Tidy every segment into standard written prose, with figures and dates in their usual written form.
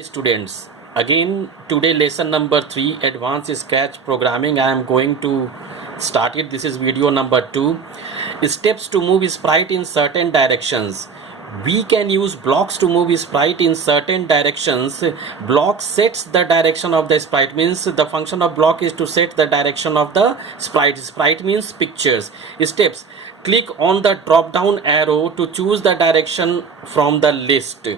Students, again today lesson number 3, advanced sketch programming. I am going to start it. This is video number 2. Steps to move sprite in certain directions. We can use blocks to move sprite in certain directions. Block sets the direction of the sprite, means the function of block is to set the direction of the sprite. Sprite means pictures. Steps: click on the drop down arrow to choose the direction from the list.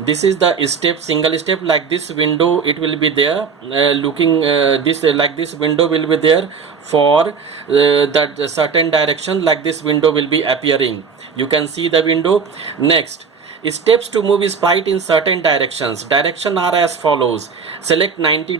This is the step, single step. Like this window it will be there, like this window will be there for that certain direction. Like this window will be appearing, you can see the window. Next, steps to move sprite in certain directions. Direction are as follows: select 90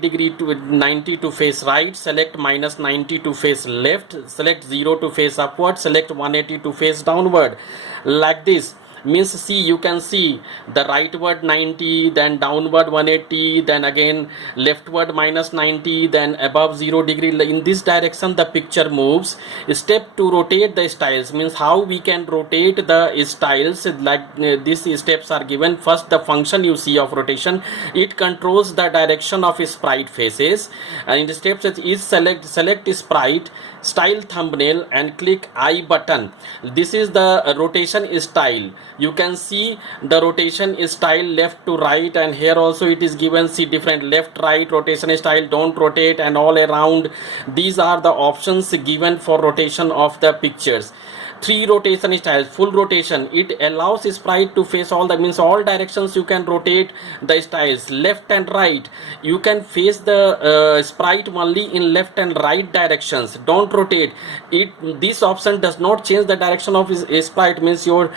to face right, select minus 90 to face left, select 0 to face upward, select 180 to face downward. Like this means, see, you can see the rightward 90, then downward 180, then again leftward minus 90, then above 0 degree. In this direction the picture moves. Step to rotate the styles, means how we can rotate the styles. Like these steps are given. First, the function you see of rotation, it controls the direction of sprite faces. And in the steps is select sprite, style thumbnail, and click I button. This is the rotation style. You can see the rotation style left to right, and here also it is given. See, different left, right, rotation style, don't rotate, and all around. These are the options given for rotation of the pictures. 3 rotation styles. Full rotation, it allows sprite to face all, that means all directions you can rotate the styles. Left and right, you can face the sprite only in left and right directions. Don't rotate it. This option does not change the direction of sprite, means your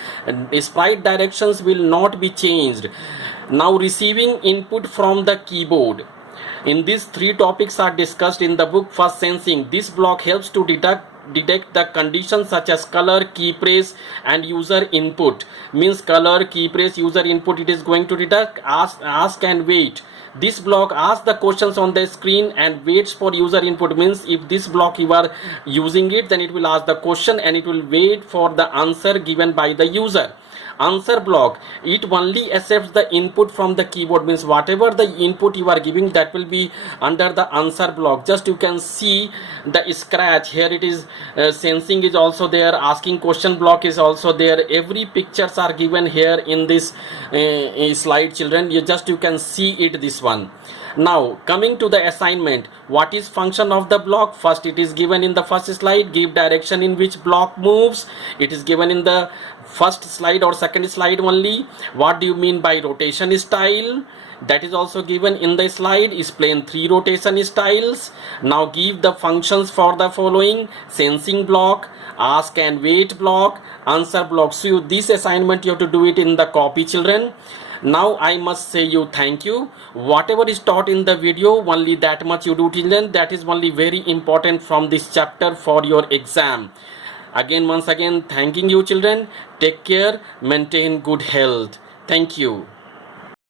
sprite directions will not be changed. Now, receiving input from the keyboard. In these 3 topics are discussed in the book. First, sensing. This block helps to detect the conditions such as color, key press, and user input. Means color, key press, user input, it is going to detect. Ask and wait. This block asks the questions on the screen and waits for user input. Means if this block you are using it, then it will ask the question and it will wait for the answer given by the user. Answer block, it only accepts the input from the keyboard, means whatever the input you are giving, that will be under the answer block. Just you can see the scratch here. It is sensing is also there, asking question block is also there. Every pictures are given here in this slide, children. You can see it, this one. Now, coming to the assignment, what is function of the block? First, it is given in the first slide. Give direction in which block moves. It is given in the first slide or second slide only. What do you mean by rotation style? That is also given in the slide. Explain 3 rotation styles. Now give the functions for the following: sensing block, ask and wait block, answer block. So this assignment you have to do it in the copy, children. Now I must say you thank you. Whatever is taught in the video, only that much you do, children. That is only very important from this chapter for your exam. Once again thanking you, children. Take care, maintain good health. Thank you.